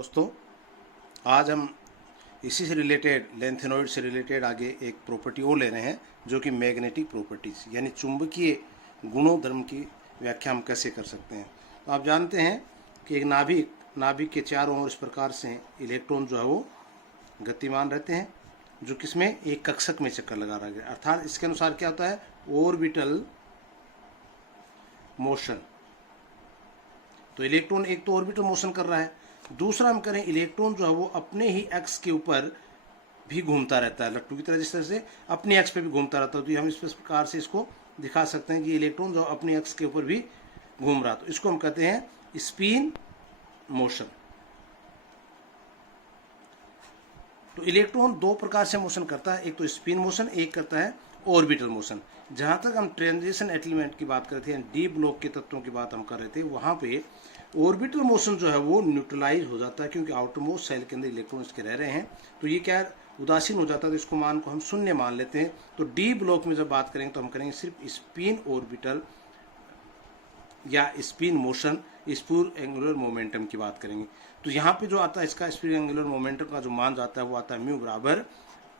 दोस्तों, आज हम इसी से रिलेटेड लेंथेनॉइड से रिलेटेड आगे एक प्रॉपर्टी और ले रहे हैं जो कि मैग्नेटिक प्रॉपर्टीज यानी चुंबकीय गुणों धर्म की व्याख्या हम कैसे कर सकते हैं। तो आप जानते हैं कि एक नाभिक के चारों ओर इस प्रकार से इलेक्ट्रॉन जो है वो गतिमान रहते हैं, जो किसमें एक कक्षक में चक्कर लगा रहा है। अर्थात इसके अनुसार क्या होता है, ऑर्बिटल मोशन। तो इलेक्ट्रॉन एक तो ऑर्बिटल मोशन कर रहा है, दूसरा हम करें इलेक्ट्रॉन जो है वो अपने ही एक्स के ऊपर भी घूमता रहता है, लट्टू की तरह जिस तरह से अपने एक्स पे भी घूमता रहता है। तो हम इस प्रकार से इसको दिखा सकते हैं कि इलेक्ट्रॉन जो अपने एक्स के ऊपर भी घूम रहा, तो इसको हम कहते हैं स्पिन मोशन। तो इलेक्ट्रॉन दो प्रकार से मोशन करता है, एक तो स्पिन मोशन, एक करता है ऑर्बिटल मोशन। जहां तक हम ट्रांजिशन एलिमेंट की बात कर रहे थे, डी ब्लॉक के तत्वों की बात हम कर रहे थे, वहां पे ऑर्बिटल मोशन जो है वो न्यूट्रलाइज हो जाता है, क्योंकि आउटरमोस्ट सेल के अंदर इलेक्ट्रॉन इसके रह रहे हैं, तो ये क्या उदासीन हो जाता है। तो इसको मान को हम शून्य मान लेते हैं। तो डी ब्लॉक में जब बात करेंगे तो हम करेंगे सिर्फ स्पिन ऑर्बिटल या स्पिन मोशन, स्पूर एंगुलर मोमेंटम की बात करेंगे। तो यहाँ पे जो आता है इसका स्पूर एंगुलर मोमेंटम का जो मान जाता है वो आता है म्यू बराबर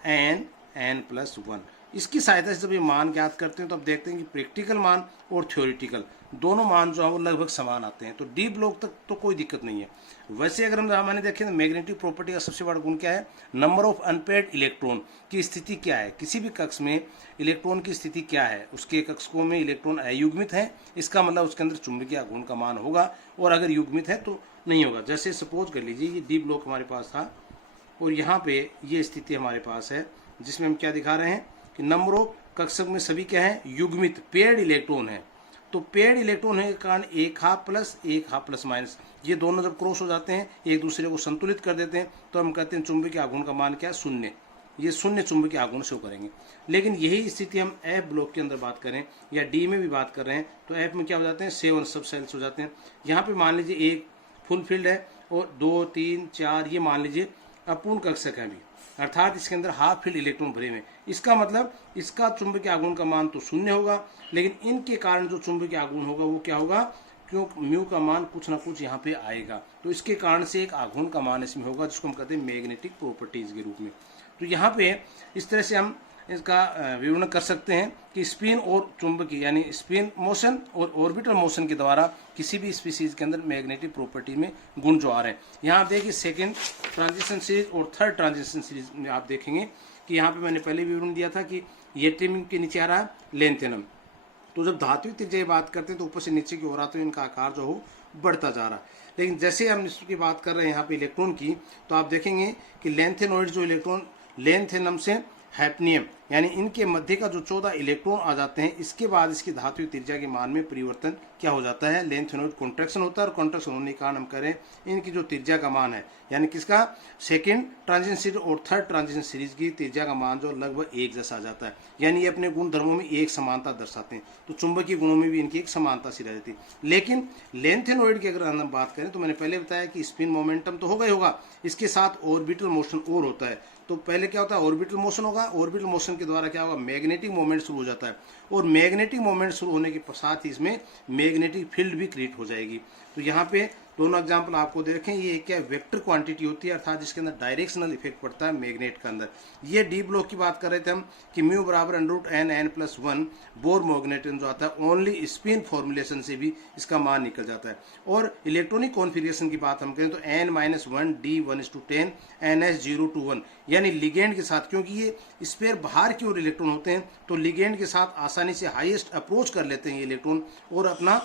n+1। इसकी सहायता से जब ये मान ज्ञात करते हैं तो अब देखते हैं कि प्रैक्टिकल मान और थ्योरेटिकल दोनों मान जो है वो लगभग समान आते हैं। तो डी ब्लॉक तक तो कोई दिक्कत नहीं है। वैसे अगर हम मैंने देखें तो मैग्नेटिक प्रॉपर्टी का सबसे बड़ा गुण क्या है, नंबर ऑफ अनपेयर्ड इलेक्ट्रॉन की स्थिति क्या है, किसी भी कक्ष में इलेक्ट्रॉन की स्थिति क्या है, उसके कक्षकों में इलेक्ट्रॉन अयुग्मित है, इसका मतलब उसके अंदर चुंबकीय गुण का मान होगा, और अगर युग्मित है तो नहीं होगा। जैसे सपोज कर लीजिए ये डी ब्लॉक हमारे पास था और यहाँ पे ये स्थिति हमारे पास है, जिसमें हम क्या दिखा रहे हैं कि नंबर ऑफ कक्षक में सभी क्या है, युग्मित पेयर्ड इलेक्ट्रॉन है। तो पेयर्ड इलेक्ट्रॉन होने के कारण एक हाफ प्लस माइनस, ये दोनों जब क्रॉस हो जाते हैं एक दूसरे को संतुलित कर देते हैं, तो हम कहते हैं चुंबकीय आघूर्ण का मान क्या है, शून्य। ये शून्य चुंबकीय आघूर्ण शो करेंगे। लेकिन यही स्थिति हम एफ ब्लॉक के अंदर बात करें या डी में भी बात कर रहे हैं, तो एफ में क्या हो जाते हैं, 7 सब सेल्स हो जाते हैं। यहाँ पे मान लीजिए एक फुल फील्ड है और 2, 3, 4 ये मान लीजिए अपूर्ण कक्षक है भी, अर्थात इसके अंदर हाफ फील्ड इलेक्ट्रॉन भरे में। इसका मतलब इसका चुंबकीय आघूर्ण का मान तो शून्य होगा, लेकिन इनके कारण जो चुंबकीय आघूर्ण होगा वो क्या होगा, क्यों म्यू का मान कुछ ना कुछ यहाँ पे आएगा, तो इसके कारण से एक आघूर्ण का मान इसमें होगा, जिसको हम कहते हैं मैग्नेटिक प्रॉपर्टीज के रूप में। तो यहाँ पे इस तरह से हम इसका विवरण कर सकते हैं कि स्पिन और चुंबकीय यानी स्पिन मोशन और ऑर्बिटल मोशन के द्वारा किसी भी स्पीसीज के अंदर मैग्नेटिक प्रॉपर्टी में गुण जो आ रहे हैं। यहाँ देखिए सेकंड ट्रांजिशन सीरीज और थर्ड ट्रांजिशन सीरीज में आप देखेंगे कि यहाँ पे मैंने पहले विवरण दिया था कि ये टीम के नीचे आ रहा है लेंथेनम। तो जब धात्विक त्रिज्या बात करते हैं तो ऊपर से नीचे की ओर आते हैं, इनका आकार जो हो बढ़ता जा रहा है। लेकिन जैसे हम इसकी बात कर रहे हैं यहाँ पे इलेक्ट्रॉन की, तो आप देखेंगे कि लेंथेनॉइड जो इलेक्ट्रॉन लेंथेनम से हैप्नियम यानी इनके मध्य का जो 14 इलेक्ट्रॉन आ जाते हैं, इसके बाद इसकी धात्विक त्रिज्या के मान में परिवर्तन क्या हो जाता है, लेंथेनॉइड कॉन्ट्रैक्शन होता है, और कॉन्ट्रैक्शन होने के कारण हम करें इनकी जो त्रिज्या का मान है, यानी किसका सेकंड ट्रांजिशन सीरीज और थर्ड ट्रांजिशन सीरीज की त्रिज्या का मान जो लगभग एक जैसा आ जाता है, यानी ये अपने गुण धर्मों में एक समानता दर्शाते हैं। तो चुंबकीय गुणों में भी इनकी एक समानता सी रहती है। लेकिन लेंथेनॉइड की अगर हम बात करें तो मैंने पहले बताया कि स्पिन मोमेंटम तो होगा ही होगा, इसके साथ ऑर्बिटल मोशन और होता है। तो पहले क्या होता है, ऑर्बिटल मोशन होगा, ऑर्बिटल मोशन के द्वारा क्या होगा, मैग्नेटिक मोमेंट शुरू हो जाता है, और मैग्नेटिक मोमेंट शुरू होने के साथ ही इसमें मैग्नेटिक फील्ड भी क्रिएट हो जाएगी। तो यहाँ पे दोनों एग्जाम्पल आपको देखें, ये क्या वेक्टर क्वांटिटी होती है, अर्थात जिसके अंदर डायरेक्शनल इफेक्ट पड़ता है मैग्नेट के अंदर। ये डी ब्लॉक की बात कर रहे थे हम कि म्यू बराबर √n+1 बोर मैग्नेटिज्म जो आता है, ओनली स्पिन फॉर्मुलेशन से भी इसका मान निकल जाता है। और इलेक्ट्रॉनिक कॉन्फिगरेशन की बात हम करें तो n-1 d1:10 ns0:1, यानी लिगेंड के साथ, क्योंकि ये स्पेयर बाहर की ओर इलेक्ट्रॉन होते हैं तो लिगेंड के साथ आसानी से हाईएस्ट अप्रोच कर लेते हैं ये इलेक्ट्रॉन और अपना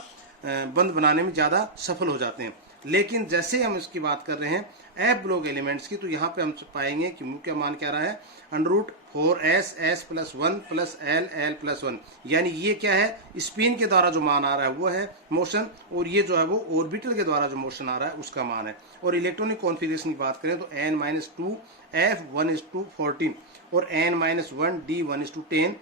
बंद बनाने में ज़्यादा सफल हो जाते हैं। लेकिन जैसे हम इसकी बात कर रहे हैं एफ ब्लॉक एलिमेंट्स की, तो यहाँ पे हम पाएंगे कि म्यू का मान क्या रहा है, √4s s+1 + l l+1, यानी ये क्या है, स्पिन के द्वारा जो मान आ रहा है वो है मोशन, और ये जो है वो ऑर्बिटल के द्वारा जो मोशन आ रहा है उसका मान है। और इलेक्ट्रॉनिक कॉन्फिगरेशन की बात करें तो n-2 f1:14 और n-1 d1:10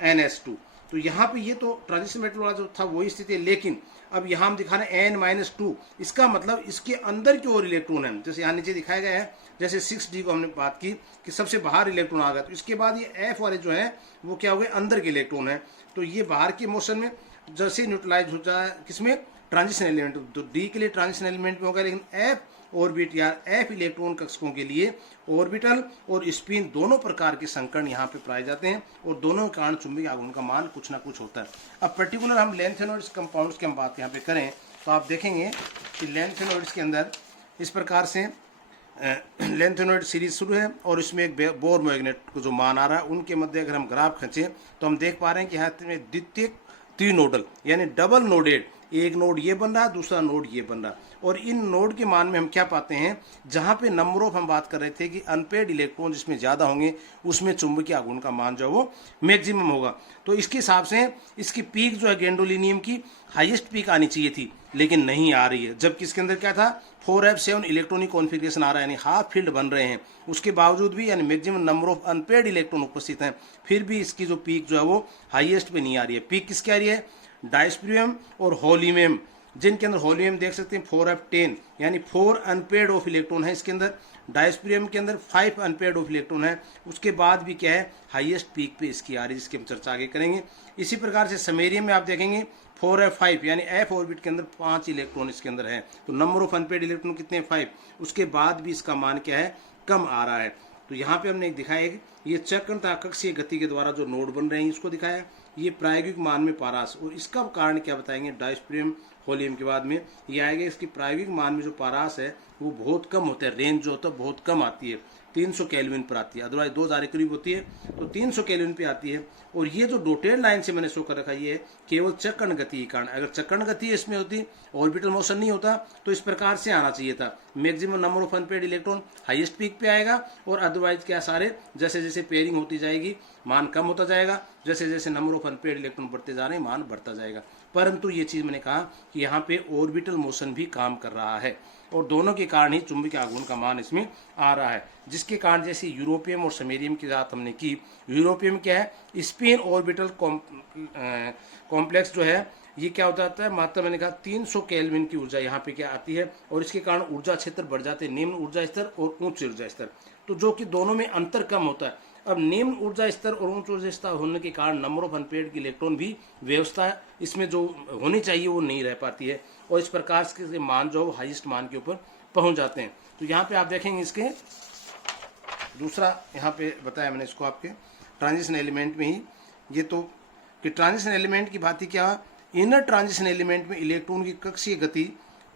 ns2। तो यहाँ पे ये तो ट्रांजिशन मेटल वाला जो था वही स्थिति है, लेकिन अब यहाँ हम दिखा रहे हैं n-2, इसका मतलब इसके अंदर की ओर इलेक्ट्रॉन है, जैसे यहाँ नीचे दिखाया गया है। जैसे 6d को हमने बात की कि सबसे बाहर इलेक्ट्रॉन आ गया, तो इसके बाद ये f वाले जो है वो क्या हो गए, अंदर के इलेक्ट्रॉन है। तो ये बाहर के मोशन में जैसे न्यूट्रलाइज हो जाए किसमें, ट्रांजिशन एलिमेंट, तो डी के लिए ट्रांजिशन एलिमेंट में होगा, लेकिन एफ ऑर्बिट या एफ इलेक्ट्रॉन कक्षकों के लिए ऑर्बिटल और स्पिन दोनों प्रकार के संकर्ण यहाँ पे पाए जाते हैं और दोनों के कारण चुंबकीय आघूर्ण का मान कुछ ना कुछ होता है। अब पर्टिकुलर हम लेंथेनॉइड्स कंपाउंड्स की हम बात यहाँ पे करें तो आप देखेंगे कि लेंथेनॉइड्स के अंदर इस प्रकार से लेंथेनॉइड सीरीज शुरू है और इसमें एक बोर मैग्नेट को जो मान आ रहा है उनके मध्य अगर हम ग्राफ खींचें तो हम देख पा रहे हैं कि यहाँ में द्वितीयक त्रिनोडल यानी डबल नोडेड, एक नोड ये बन रहा है, दूसरा नोड ये बन रहा है, और इन नोड के मान में हम क्या पाते हैं, जहाँ पे नंबर ऑफ हम बात कर रहे थे कि अनपेड इलेक्ट्रॉन जिसमें ज़्यादा होंगे उसमें चुंबकीय आघूर्ण का मान जो है वो मैक्सिमम होगा। तो इसके हिसाब से इसकी पीक जो है गैंडोलिनियम की हाईएस्ट पीक आनी चाहिए थी लेकिन नहीं आ रही है, जबकि इसके अंदर क्या था 4f7 इलेक्ट्रॉनिक कॉन्फ़िगरेशन आ रहा है, यानी हाफ फील्ड बन रहे हैं, उसके बावजूद भी यानी maximum number of unpaired electron उपस्थित हैं, फिर भी इसकी जो पीक जो है वो हाईएस्ट पे नहीं आ रही है। पीक किसकी आ रही है, डायस्प्रियम और होलियम, जिनके अंदर होलियम देख सकते हैं 4f10 यानी 4 अनपेड ऑफ इलेक्ट्रॉन है इसके अंदर, डायस्प्रियम के अंदर 5 अनपेड ऑफ इलेक्ट्रॉन है, उसके बाद भी क्या है हाईएस्ट पीक पे इसकी आ रही है, जिसकी हम चर्चा आगे करेंगे। इसी प्रकार से समेरियम में आप देखेंगे 4f5 यानी f ऑर्बिट के अंदर 5 इलेक्ट्रॉन इसके अंदर है, तो नंबर ऑफ अनपेड इलेक्ट्रॉन कितने हैं 5, उसके बाद भी इसका मान क्या है कम आ रहा है। तो यहाँ पे हमने एक दिखाया है ये चक्रण ताकक्षीय गति के द्वारा जो नोड बन रहे हैं इसको दिखाया, ये प्रायोगिक मान में पारास, और इसका कारण क्या बताएंगे डायस्प्रियम होलियम के बाद में ये आएगा, इसकी प्रायोगिक मान में जो पारास है वो बहुत कम होता है, रेंज जो होता है बहुत कम आती है, 300 केल्विन पर आती है, अदरवाइज 2000 के करीब होती है तो 300 केल्विन पे आती है। और ये जो डोटेड लाइन से मैंने शो कर रखा ये केवल चक्रण गति के कारण, अगर चक्रण गति इसमें होती ऑर्बिटल मोशन नहीं होता तो इस प्रकार से आना चाहिए था, maximum number of unpaired electron highest peak पे आएगा और अदरवाइज क्या सारे जैसे जैसे पेयरिंग होती जाएगी मान कम होता जाएगा, जैसे जैसे नंबर ऑफ अनपेड इलेक्ट्रॉन बढ़ते जा रहे हैं मान बढ़ता जाएगा। परंतु ये चीज़ मैंने कहा कि यहाँ पे ऑर्बिटल मोशन भी काम कर रहा है और दोनों के कारण ही चुंबकीय आघूर्ण का मान इसमें आ रहा है, जिसके कारण जैसे यूरोपियम और समेरियम की बात हमने की, यूरोपियम क्या है स्पिन ऑर्बिटल कॉम्प्लेक्स जो है ये क्या हो जाता है, मात्रा मैंने कहा 300 केल्विन की ऊर्जा यहाँ पे क्या आती है और इसके कारण ऊर्जा क्षेत्र बढ़ जाते हैं, निम्न ऊर्जा स्तर और उच्च ऊर्जा स्तर, तो जो कि दोनों में अंतर कम होता है। अब निम्न ऊर्जा स्तर और उच्च ऊर्जा स्तर होने के कारण नंबर ऑफ अनपेड की इलेक्ट्रॉन भी व्यवस्था इसमें जो होनी चाहिए वो नहीं रह पाती है और इस प्रकार से मान जो हाईएस्ट मान के ऊपर पहुंच जाते हैं। तो यहाँ पे आप देखेंगे इसके दूसरा यहाँ पे बताया मैंने इसको आपके ट्रांजिशन एलिमेंट में ही, ये तो कि ट्रांजिशन एलिमेंट की बात ही क्या, इनर ट्रांजिशन एलिमेंट में इलेक्ट्रॉन की कक्षीय गति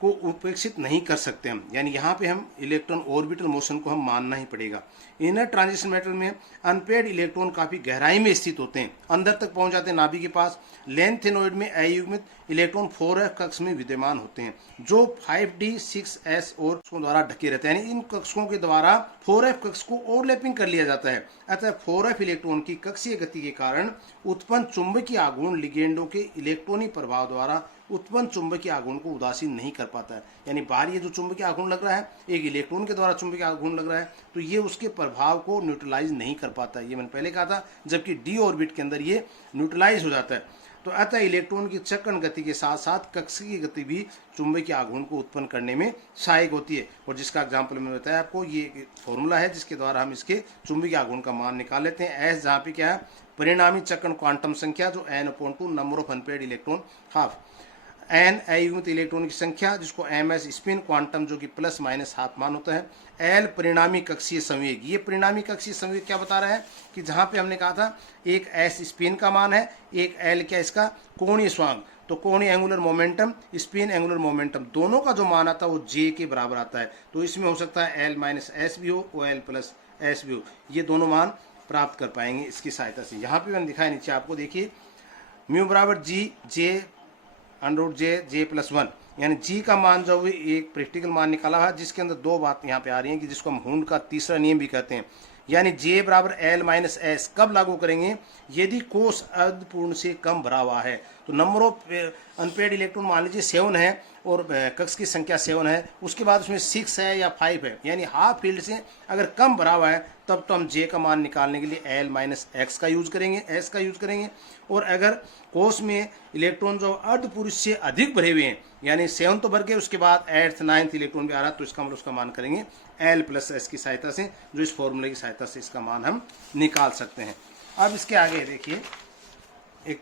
को उपेक्षित नहीं कर सकते हम, यानी यहाँ पे हम इलेक्ट्रॉन ऑर्बिटल मोशन को हम मानना ही पड़ेगा। इनर ट्रांजिशन मेटल में अनपेड इलेक्ट्रॉन काफ़ी गहराई में स्थित होते हैं, अंदर तक पहुँच जाते हैं नाभि के पास। लेंथेनॉइड में अयुग्मित इलेक्ट्रॉन 4f कक्ष में विद्यमान होते हैं जो 5d 6s और कक्षों द्वारा ढके रहते हैं, यानी इन कक्षों के द्वारा 4f कक्ष को ओवरलैपिंग कर लिया जाता है। अतः 4f इलेक्ट्रॉन की कक्षीय गति के कारण उत्पन्न चुंबकीय आघूर्ण लिगेंडों के इलेक्ट्रॉनी प्रभाव द्वारा उत्पन्न चुंबकीय आघूर्ण को उदासीन नहीं कर पाता है, यानी बाहर ये जो चुंबकीय आघूर्ण लग रहा है एक इलेक्ट्रॉन के द्वारा चुंबकीय आघूर्ण लग रहा है तो ये उसके प्रभाव को न्यूट्रलाइज नहीं कर पाता है, ये मैंने पहले कहा था, जबकि डी ऑर्बिट के अंदर ये न्यूट्रलाइज हो जाता है। तो अतः इलेक्ट्रॉन की चक्रण गति के साथ साथ कक्षीय गति भी चुंबकीय आघूर्ण को उत्पन्न करने में सहायक होती है, और जिसका एग्जाम्पल मैंने बताया आपको, ये फॉर्मूला है जिसके द्वारा हम इसके चुंबकीय आघूर्ण का मान निकाल लेते हैं। एस जहाँ पे क्या है परिणामी चक्रण क्वांटम संख्या जो n/2 number of unpaired electron half, n अयुग्मित इलेक्ट्रॉन की संख्या जिसको ms स्पिन क्वांटम जो कि प्लस माइनस हाफ मान होता है, एल परिणामी कक्षीय संवेग, ये परिणामी कक्षीय संवेग क्या बता रहा है कि जहाँ पे हमने कहा था एक s स्पिन का मान है, एक l क्या इसका कोणीय स्वांग, तो कोणीय angular momentum spin angular momentum दोनों का जो मान आता है वो j के बराबर आता है, तो इसमें हो सकता है l माइनस एस भी हो और l प्लस एस भी हो, ये दोनों मान प्राप्त कर पाएंगे इसकी सहायता से। यहाँ पे मैंने दिखाया नीचे आपको, देखिए म्यू बराबर जी जे अंडर जे प्लस 1, यानी जी का मान जो है एक प्रैक्टिकल मान निकाला है जिसके अंदर दो बात यहाँ पे आ रही हैं कि जिसको हम हुंड का तीसरा नियम भी कहते हैं, यानी जे बराबर एल माइनस एस कब लागू करेंगे, यदि कोष अर्धपूर्ण से कम भरा हुआ है, तो नंबर ऑफ अनपेड इलेक्ट्रॉन मान लीजिए 7 है और कक्ष की संख्या 7 है, उसके बाद उसमें 6 है या 5 है, यानी हाफ फील्ड से अगर कम भरा हुआ है तब तो हम जे का मान निकालने के लिए एल माइनस एक्स का यूज करेंगे, एस का यूज करेंगे, और अगर कोष में इलेक्ट्रॉन जो अर्धपुरुष से अधिक भरे हुए हैं, यानी 7 तो भर के उसके बाद 8th 9th इलेक्ट्रॉन भी आ रहा है, तो इसका मतलब उसका मान करेंगे एल प्लस एस की सहायता से, जो इस फॉर्मूले की सहायता से इसका मान हम निकाल सकते हैं। अब इसके आगे देखिए एक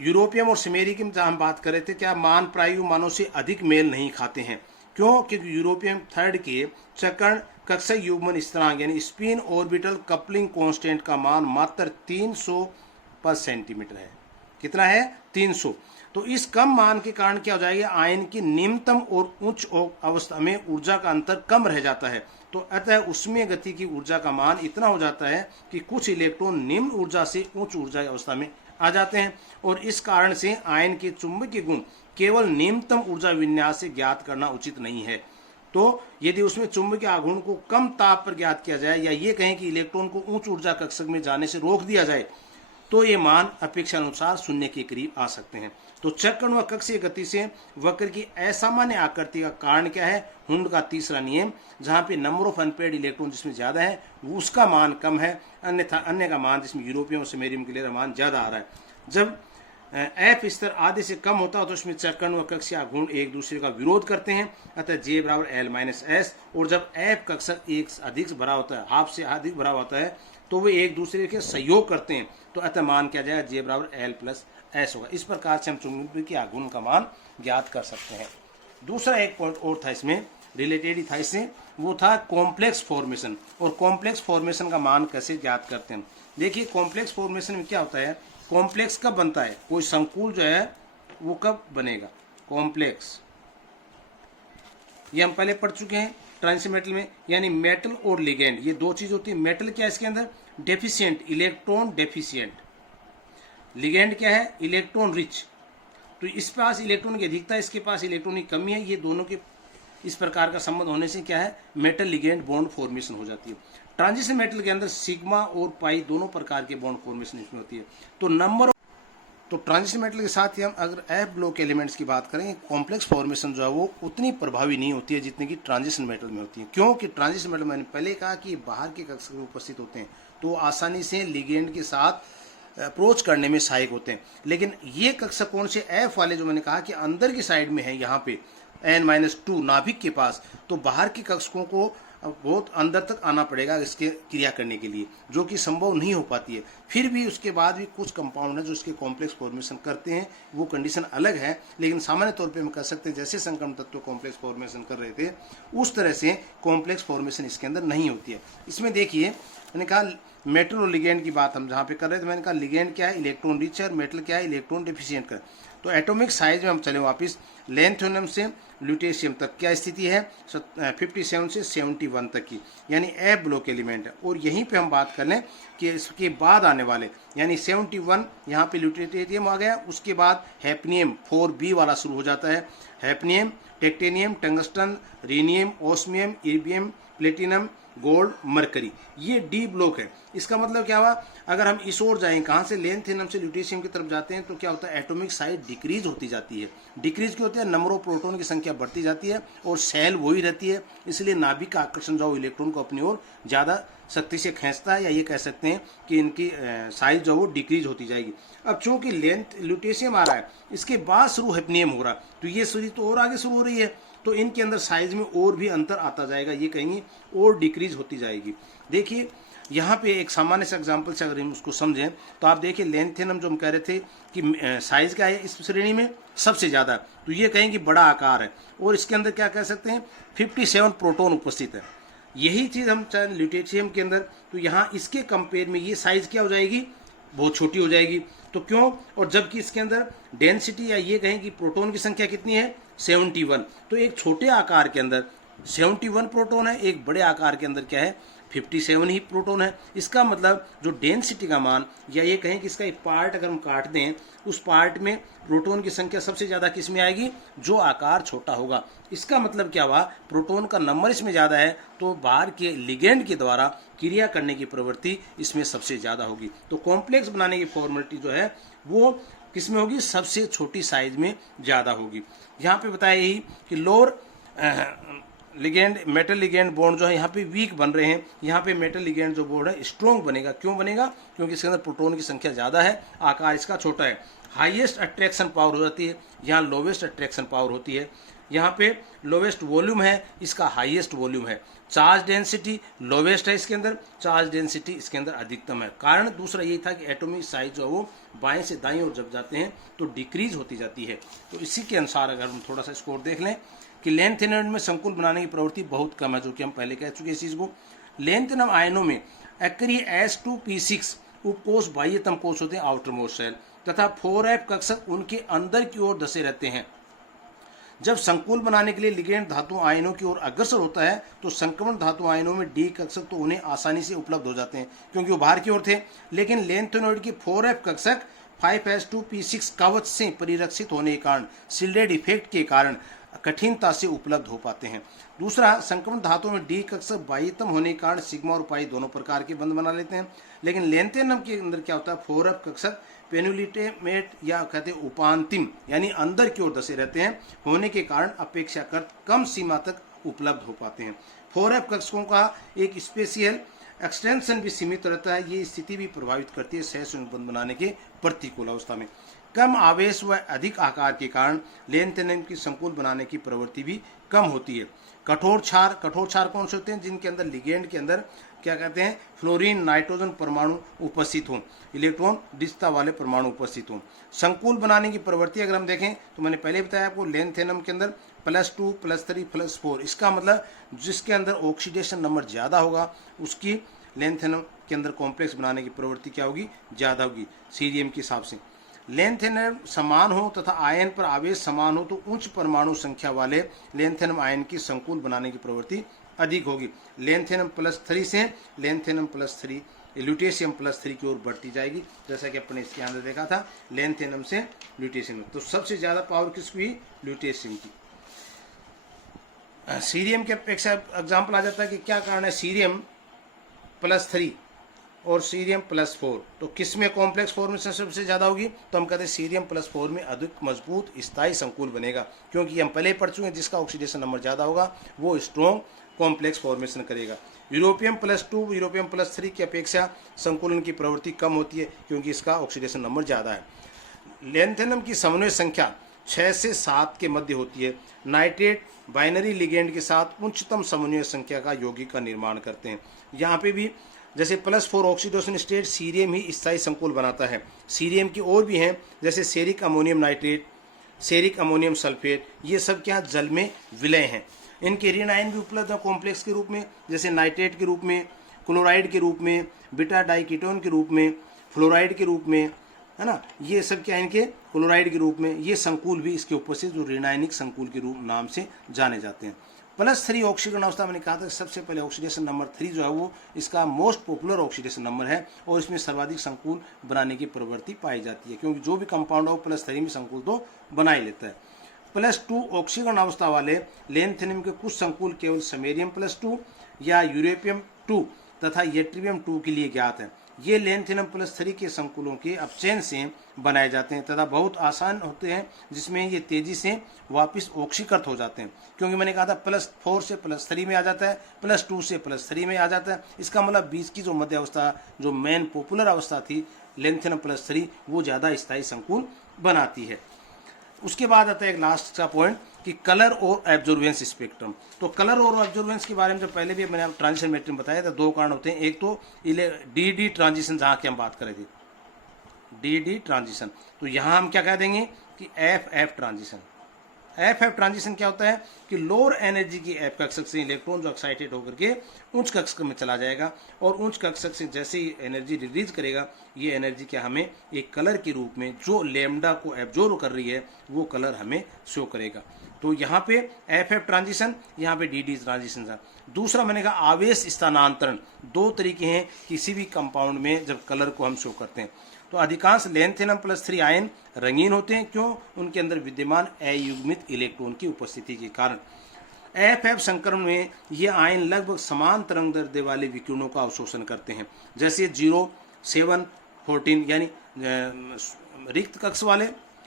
यूरोपियम और सिमेरी की हम बात कर रहे थे, क्या मान प्रायु मानों से अधिक मेल नहीं खाते हैं। क्यों? क्योंकि यूरोपियम थर्ड के चक्रण कक्षीय युग्मन स्थिरांक यानी स्पिन ऑर्बिटल कपलिंग कांस्टेंट का मान मात्र 300 पर सेंटीमीटर है। कितना है? 300। तो इस कम मान के कारण क्या हो जाएगा, आयन की निम्नतम और उच्च अवस्था में ऊर्जा का अंतर कम रह जाता है। तो अतः उसमें गति की ऊर्जा का मान इतना हो जाता है कि कुछ इलेक्ट्रॉन निम्न ऊर्जा से उच्च ऊर्जा अवस्था में आ जाते हैं, और इस कारण से आयन के चुंबकीय गुण केवल निम्नतम ऊर्जा विन्यास से ज्ञात करना उचित नहीं है। तो यदि उसमें चुंबकीय आघूर्ण को कम ताप पर ज्ञात किया जाए, या ये कहें कि इलेक्ट्रॉन को उच्च ऊर्जा कक्षक में जाने से रोक दिया जाए, तो ये मान अपेक्षानुसार शून्य के करीब आ सकते हैं। तो चक्रण व कक्षीय गति से वक्र की असामान्य आकृति का कारण क्या है? हुंड का तीसरा नियम, जहां पे नंबर ऑफ अनपेयर्ड इलेक्ट्रॉन जिसमें ज्यादा है उसका मान कम है, अन्यथा अन्य का मान जिसमें यूरोपियम और सिमेरियम के लिए मान ज्यादा आ रहा है। जब एफ स्तर आधे से कम होता है तो उसमें चक्रण व कक्षीय आघूर्ण एक दूसरे का विरोध करते हैं, अतः जे बराबर एल माइनस एस। और जब एफ कक्षक एक अधिक भरा होता है, हाफ से अधिक भरा होता है, तो वे एक दूसरे के सहयोग करते हैं, तो अतः मान क्या जाएगा, जे बराबर एल प्लस एस होगा। इस प्रकार से हम चुंबकीय आघूर्ण का मान ज्ञात कर सकते हैं। दूसरा एक पॉइंट और था इसमें, रिलेटेड ही था इससे, वो था कॉम्प्लेक्स फॉर्मेशन। और कॉम्प्लेक्स फॉर्मेशन का मान कैसे ज्ञात करते हैं। देखिए कॉम्प्लेक्स फॉर्मेशन में क्या होता है, कॉम्प्लेक्स कब बनता है, कोई संकुल जो है वो कब बनेगा, कॉम्प्लेक्स, ये हम पहले पढ़ चुके हैं ट्रांजिशन मेटल में, यानी मेटल और लिगेंड, ये दो चीज होती है। मेटल क्या है इसके अंदर, डेफिशिएंट, इलेक्ट्रॉन डेफिशिएंट। लिगेंड क्या है, इलेक्ट्रॉन रिच। तो इस पास इलेक्ट्रॉन की अधिकता, इसके पास इलेक्ट्रॉन की कमी है, ये दोनों के इस प्रकार का संबंध होने से क्या है, मेटल लिगेंड बॉन्ड फॉर्मेशन हो जाती है। ट्रांजिशन मेटल के अंदर सिग्मा और पाई दोनों प्रकार के बॉन्ड फॉर्मेशन इसमें होती है। तो ट्रांजिशन मेटल के साथ ही हम अगर एफ ब्लॉक एलिमेंट्स की बात करें, कॉम्प्लेक्स फॉर्मेशन जो है वो उतनी प्रभावी नहीं होती है जितनी कि ट्रांजिशन मेटल में होती है। क्योंकि ट्रांजिशन मेटल मैंने पहले कहा कि बाहर के कक्षक में उपस्थित होते हैं, तो आसानी से लिगेंड के साथ अप्रोच करने में सहायक होते हैं। लेकिन ये कक्षक कौन से, एफ वाले, जो मैंने कहा कि अंदर की साइड में है, यहाँ पे n-2 नाभिक के पास, तो बाहर के कक्षकों को बहुत अंदर तक आना पड़ेगा इसके क्रिया करने के लिए, जो कि संभव नहीं हो पाती है। फिर भी उसके बाद भी कुछ कंपाउंड है जो इसके कॉम्प्लेक्स फॉर्मेशन करते हैं, वो कंडीशन अलग है। लेकिन सामान्य तौर पे हम कह सकते हैं जैसे संक्रमण तत्व कॉम्प्लेक्स फॉर्मेशन कर रहे थे, उस तरह से कॉम्प्लेक्स फॉर्मेशन इसके अंदर नहीं होती है। इसमें देखिए मैंने कहा मेटल और लिगेंड की बात हम जहाँ पे कर रहे थे, मैंने कहा लिगेंड क्या है, इलेक्ट्रॉन रिच है, और मेटल क्या है, इलेक्ट्रॉन डेफिशिएंट का। तो एटॉमिक साइज में हम चले वापस, लेंथेनियम से ल्यूटेशियम तक क्या स्थिति है, 57 से 71 तक की, यानी एफ ब्लॉक एलिमेंट है। और यहीं पे हम बात कर लें कि इसके बाद आने वाले, यानी 71 यहाँ पे ल्यूटेशियम आ गया, उसके बाद हैफनियम 4B वाला शुरू हो जाता है। Hafnium, technetium, tungsten, rhenium, osmium, iridium, platinum, gold, mercury, ये डी ब्लॉक है। इसका मतलब क्या हुआ, अगर हम इस ओर जाएं, कहाँ से, लेंथेनियम से ल्यूटेशियम की तरफ जाते हैं, तो क्या होता है, एटॉमिक साइज डिक्रीज होती जाती है। डिक्रीज क्यों होती है, नंबर ऑफ प्रोटॉन की संख्या बढ़ती जाती है और सेल वही रहती है, इसलिए नाभिक का आकर्षण जो इलेक्ट्रॉन को अपनी ओर ज़्यादा शक्ति से खींचता है, या ये कह सकते हैं कि इनकी साइज जो वो डिक्रीज होती जाएगी। अब चूंकि लेंथ ल्यूटेशियम आ रहा है, इसके बाद शुरू हैफनियम हो रहा है, तो ये सीरीज तो और आगे शुरू हो रही है, तो इनके अंदर साइज में और भी अंतर आता जाएगा, ये कहेंगे और डिक्रीज होती जाएगी। देखिए यहाँ पे एक सामान्य से एग्जांपल से अगर हम उसको समझें, तो आप देखिए लेंथेनियम जो हम कह रहे थे कि साइज क्या है इस श्रेणी में सबसे ज़्यादा, तो ये कहेंगे बड़ा आकार है, और इसके अंदर क्या कह सकते हैं 57 प्रोटॉन उपस्थित है। यही चीज़ हम चाहे ल्यूटेशियम के अंदर, तो यहाँ इसके कंपेयर में ये साइज क्या हो जाएगी, बहुत छोटी हो जाएगी। तो क्यों, और जबकि इसके अंदर डेंसिटी, या ये कहें कि प्रोटॉन की संख्या कितनी है, 71। तो एक छोटे आकार के अंदर 71 प्रोटॉन है, एक बड़े आकार के अंदर क्या है, 57 ही प्रोटॉन है। इसका मतलब जो डेंसिटी का मान, या ये कहें कि इसका एक पार्ट अगर हम काट दें, उस पार्ट में प्रोटॉन की संख्या सबसे ज़्यादा किस में आएगी, जो आकार छोटा होगा। इसका मतलब क्या हुआ, प्रोटॉन का नंबर इसमें ज़्यादा है, तो बाहर के लिगेंड के द्वारा क्रिया करने की प्रवृत्ति इसमें सबसे ज़्यादा होगी। तो कॉम्प्लेक्स बनाने की फॉर्मेलिटी जो है वो किस में होगी, सबसे छोटी साइज में ज़्यादा होगी। यहाँ पे बताया यही कि lower ligand, metal ligand bond जो है यहाँ पे वीक बन रहे हैं, यहाँ पे मेटल लिगेंड जो बॉन्ड है स्ट्रॉन्ग बनेगा। क्यों बनेगा, क्योंकि इसके अंदर प्रोटॉन की संख्या ज़्यादा है, आकार इसका छोटा है। हाईएस्ट अट्रैक्शन पावर हो जाती है, यहाँ लोवेस्ट अट्रैक्शन पावर होती है। यहाँ पे लोवेस्ट वॉल्यूम है, इसका हाईएस्ट वॉल्यूम है। चार्ज डेंसिटी लोवेस्ट है इसके अंदर, चार्ज डेंसिटी इसके अंदर अधिकतम है। कारण दूसरा यही था कि एटॉमिक साइज जो है वो बाएं से दाएं ओर जब जाते हैं तो डिक्रीज होती जाती है। तो इसी के अनुसार अगर हम थोड़ा सा स्कोर देख लें कि लेंथेनम में संकुल बनाने की प्रवृत्ति बहुत कम है, जो कि हम पहले कह चुके इस चीज़ को। लेंथेनम आयनों में एक्री S2P6 उपकोष बाह्यतम कोष होते हैं, आउटर मोस्ट सेल, तथा 4F कक्षक उनके अंदर की ओर धसे रहते हैं। जब संकुल बनाने के लिए लिगेंड धातु आयनों की ओर अग्रसर होता है तो संक्रमण धातु आयनों में डी कक्षक तो उन्हें आसानी से उपलब्ध हो जाते हैं क्योंकि वो बाहर की ओर थे। लेकिन लेंथेनॉइड की 4F कक्षक 5S2P6 कवच से परिरक्षित होने के कारण, शिल्डेड इफेक्ट के कारण कठिनता से उपलब्ध हो पाते हैं। दूसरा, संक्रमण धातुओं में डी कक्षक बाह्यतम होने के कारण सिग्मा और पाई दोनों प्रकार के बंध बना लेते हैं। लेकिन लेंथेनम के अंदर क्या होता है, 4F कक्षक पेनुलिटेमेट या कहते हैं उपांतिम यानी अंदर की ओर धसे रहते हैं होने के कारण अपेक्षाकृत कम सीमा तक उपलब्ध हो पाते हैं। 4F कक्षकों का एक स्पेशियल एक्सटेंशन भी सीमित रहता है। ये स्थिति भी प्रभावित करती है सहसंयोजन बंध बनाने के प्रतिकूल अवस्था में। कम आवेश व अधिक आकार के कारण लेंथेनम की संकुल बनाने की प्रवृत्ति भी कम होती है। कठोर क्षार कौन से होते हैं, जिनके अंदर लिगेंड के अंदर क्या कहते हैं, फ्लोरीन नाइट्रोजन परमाणु उपस्थित हों, इलेक्ट्रॉन डिस्ता वाले परमाणु उपस्थित हों। संकुल बनाने की प्रवृत्ति अगर हम देखें तो मैंने पहले बताया आपको, लेंथेनम के अंदर +2 +3 +4, इसका मतलब जिसके अंदर ऑक्सीडेशन नंबर ज़्यादा होगा उसकी लेंथेनम के अंदर कॉम्प्लेक्स बनाने की प्रवृत्ति क्या होगी, ज़्यादा होगी सीरियम के हिसाब से। लेंथेनम समान हो तथा आयन पर आवेश समान हो तो उच्च परमाणु संख्या वाले लेंथेनम आयन की संकुल बनाने की प्रवृत्ति अधिक होगी। लेंथेनम +3 से लेंथेनम +3 ल्यूटेशियम +3 की ओर बढ़ती जाएगी, जैसा कि अपने इसके अंदर देखा था लेंथेनम से ल्यूटेशियम। तो सबसे ज़्यादा पावर किसकी, ल्यूटेशियम की। सीरियम के अपेक्षा एग्जाम्पल आ जाता है कि क्या कारण है सीरियम +3 और सीरियम +4, तो किस में कॉम्प्लेक्स फॉर्मेशन सबसे ज़्यादा होगी, तो हम कहते हैं सीरियम +4 में अधिक मजबूत स्थायी संकुल बनेगा, क्योंकि हम पहले ही पढ़ चुके हैं जिसका ऑक्सीडेशन नंबर ज़्यादा होगा वो स्ट्रॉन्ग कॉम्प्लेक्स फॉर्मेशन करेगा। यूरोपियम +2 यूरोपियम +3 की अपेक्षा संकुलन की प्रवृत्ति कम होती है क्योंकि इसका ऑक्सीडेशन नंबर ज़्यादा है। लेंथेनम की समन्वय संख्या 6 से 7 के मध्य होती है। नाइट्रेट बाइनरी लिगेंड के साथ उच्चतम समन्वय संख्या का यौगिक का निर्माण करते हैं। यहाँ पे भी जैसे +4 ऑक्सीडेशन स्टेट सीरियम ही स्थायी संकुल बनाता है। सीरियम की और भी हैं जैसे ceric ammonium nitrate, ceric ammonium sulphate, ये सब क्या जल में विलय हैं। इनके ऋण आयन भी उपलब्ध है कॉम्प्लेक्स के रूप में, जैसे नाइट्रेट के रूप में, क्लोराइड के रूप में, बीटा डाइकीटोन के रूप में, फ्लोराइड के रूप में, है ना, ये सब क्या है इनके क्लोराइड के रूप में। ये संकुल भी इसके उपस्थित जो ऋणायनिक संकुल के रूप नाम से जाने जाते हैं। +3 ऑक्सीकरण अवस्था मैंने कहा था सबसे पहले ऑक्सीडेशन नंबर 3 जो है वो इसका मोस्ट पॉपुलर ऑक्सीडेशन नंबर है और इसमें सर्वाधिक संकुल बनाने की प्रवृत्ति पाई जाती है, क्योंकि जो भी कंपाउंड हो +3 में संकुल तो बना ही लेता है। +2 ऑक्सीकरण अवस्था वाले लेंथेनियम के कुछ संकुल केवल समेरियम +2 या यूरेपियम 2 तथा येट्रियम 2 के लिए ज्ञात है। ये लेंथेनियम +3 के संकुलों के अपचयन से बनाए जाते हैं तथा बहुत आसान होते हैं, जिसमें ये तेजी से वापस ऑक्सीकृत हो जाते हैं, क्योंकि मैंने कहा था +4 से +3 में आ जाता है, +2 से +3 में आ जाता है। इसका मतलब बीच की जो मध्य अवस्था जो मेन पॉपुलर अवस्था थी लेंथेनियम +3 वो ज़्यादा स्थायी संकुल बनाती है। उसके बाद आता है एक लास्ट का पॉइंट कि कलर और एब्जॉर्बेंस स्पेक्ट्रम। तो कलर और एब्जॉर्बेंस के बारे में जो पहले भी मैंने ट्रांजिशन मैट्रिक्स में बताया था, दो कारण होते हैं। एक तो डी ट्रांजिशन जहाँ की हम बात कर रहे थे, डी ट्रांजिशन, तो यहाँ हम क्या कह देंगे कि एफ ट्रांजिशन। एफ ट्रांजिशन क्या होता है कि लोअर एनर्जी की एफ कक्षक से इलेक्ट्रॉन जो एक्साइटेड होकर के उच्च कक्षक में चला जाएगा और उच्च कक्षक से जैसे ही एनर्जी रिलीज करेगा ये एनर्जी क्या हमें एक कलर के रूप में जो लैम्डा को एब्जॉर्ब कर रही है वो कलर हमें शो करेगा। तो यहाँ पे एफ ट्रांजिशन, यहाँ पे डी ट्रांजिशन था। दूसरा मैंने कहा आवेश स्थानांतरण, दो तरीके हैं किसी भी कंपाउंड में जब कलर को हम शो करते हैं। तो अधिकांश लेंथेनियम +3 आयन रंगीन होते हैं, क्यों, उनके अंदर विद्यमान अयुग्मित इलेक्ट्रॉन की उपस्थिति के कारण। एफ संक्रमण में ये आयन लगभग समान तरंग दैर्ध्य वाले विकिरणों का अवशोषण करते हैं, जैसे 0, 7, 14 यानी रिक्त कक्ष वाले,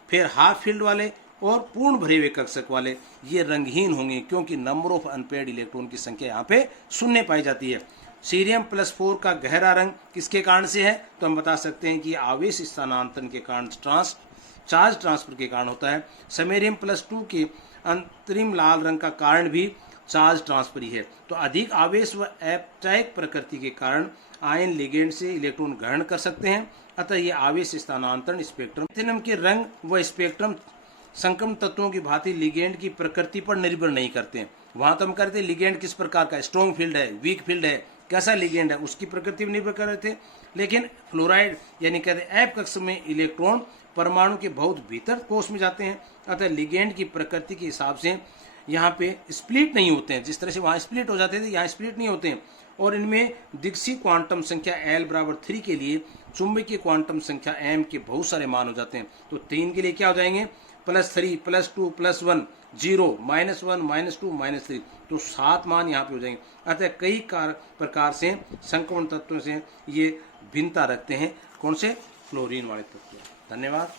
फिर हाफ फील्ड वाले और पूर्ण भरे हुए कक्षक वाले। ये रंगहीन होंगे क्योंकि नंबर ऑफ अनपेयर्ड इलेक्ट्रॉन की संख्या यहाँ पे 0 पाई जाती है। सीरियम +4 का गहरा रंग किसके कारण से है, तो हम बता सकते हैं कि आवेश स्थानांतरण के कारण चार्ज ट्रांसफर के कारण होता है। समेरियम +2 के अंतरिम लाल रंग का कारण भी चार्ज ट्रांसफर ही है। तो अधिक आवेश व अपचायक प्रकृति के कारण आयन लिगेंड से इलेक्ट्रॉन ग्रहण कर सकते हैं, अतः ये आवेश स्थानांतरण स्पेक्ट्रम एथेनियम के रंग व स्पेक्ट्रम संक्रमण तत्वों की भांति लिगेंड की प्रकृति पर निर्भर नहीं करते हैं। वहां तो हम करते लिगेंड किस प्रकार का, स्ट्रॉन्ग फील्ड है, वीक फील्ड है, कैसा लिगेंड है, उसकी प्रकृति पर निर्भर कर रहे थे। लेकिन फ्लोराइड यानी कहते ऐप कक्ष में इलेक्ट्रॉन परमाणु के बहुत भीतर कोष में जाते हैं, अतः लिगेंड की प्रकृति के हिसाब से यहाँ पे स्प्लिट नहीं होते हैं। जिस तरह से वहाँ स्प्लिट हो जाते थे, यहाँ स्प्लिट नहीं होते हैं। और इनमें दिक्सी क्वांटम संख्या L बराबर 3 के लिए चुंबकीय क्वांटम संख्या m के बहुत सारे मान हो जाते हैं। तो 3 के लिए क्या हो जाएंगे, +3 +2 +1 0 -1 -2 -3, तो 7 मान यहाँ पे हो जाएंगे। अतः कई प्रकार से संक्रमण तत्वों से ये भिन्नता रखते हैं। कौन से, फ्लोरीन वाले तत्व। धन्यवाद।